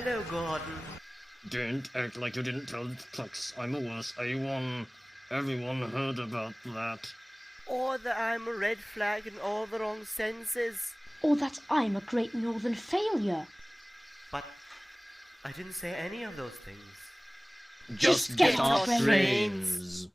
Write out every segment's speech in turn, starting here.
hello, Gordon. Don't act like you didn't tell Clux I'm a worse A1. Everyone heard about that. Or that I'm a red flag in all the wrong senses. Or that I'm a great northern failure. But I didn't say any of those things. Just get our trains.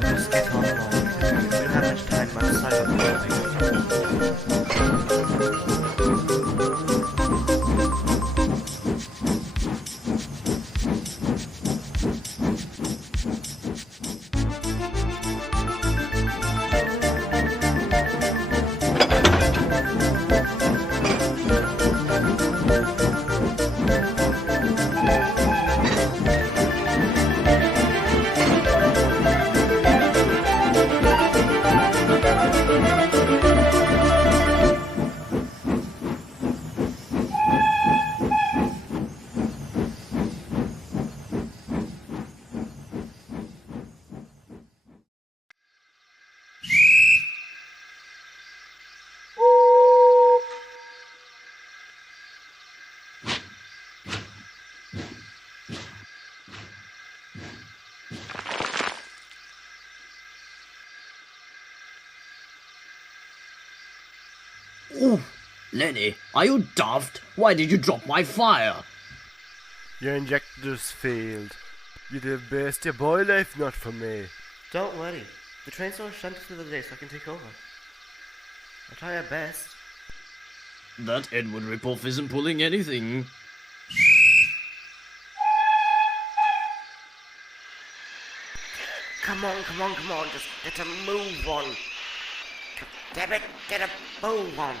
Just get on along. We don't have much time outside of the building. Oh, Lenny, are you daft? Why did you drop my fire? Your injectors failed. You'd have based your boy life not for me. Don't worry. The train's all shunted for the day so I can take over. I'll try our best. That Edward ripoff isn't pulling anything. Come on. Just get a move on. Damn it, get a move on.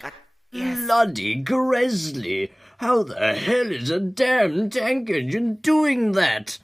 God, yes. Bloody Gresley! How the hell is a damn tank engine doing that?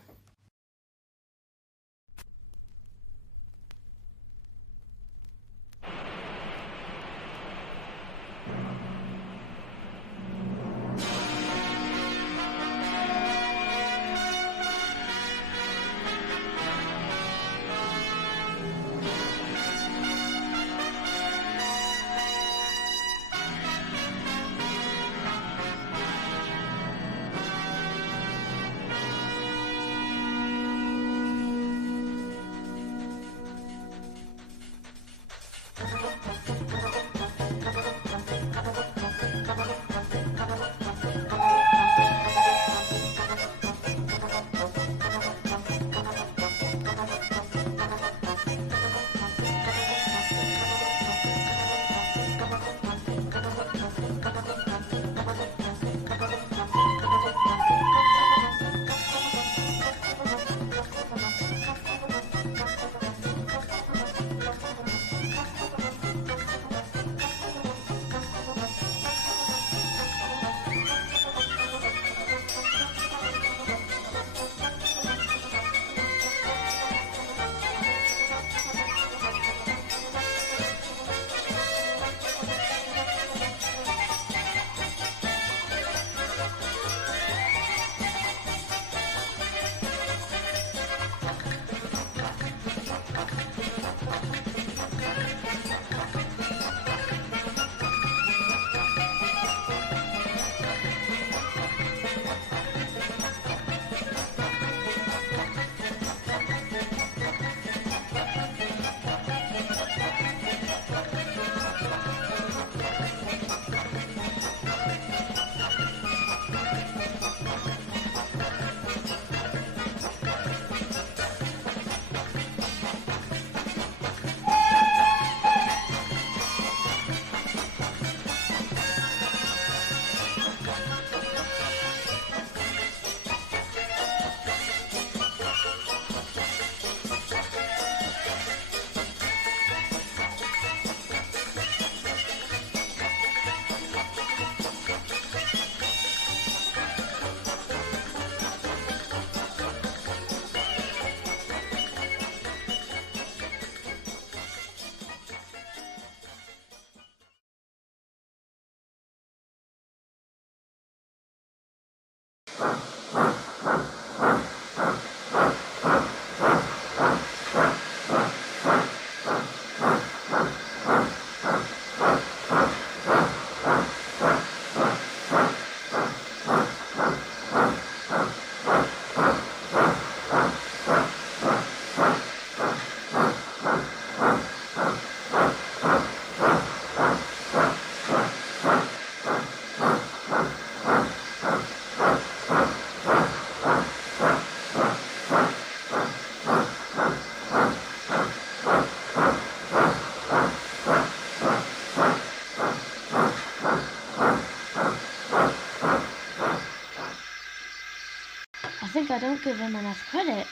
I don't give him enough credit.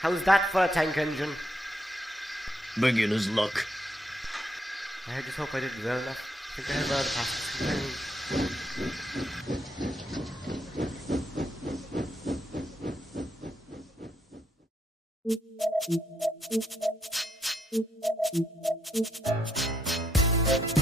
How's that for a tank engine? Beginner's luck. I just hope I did well enough. I think I have a pass.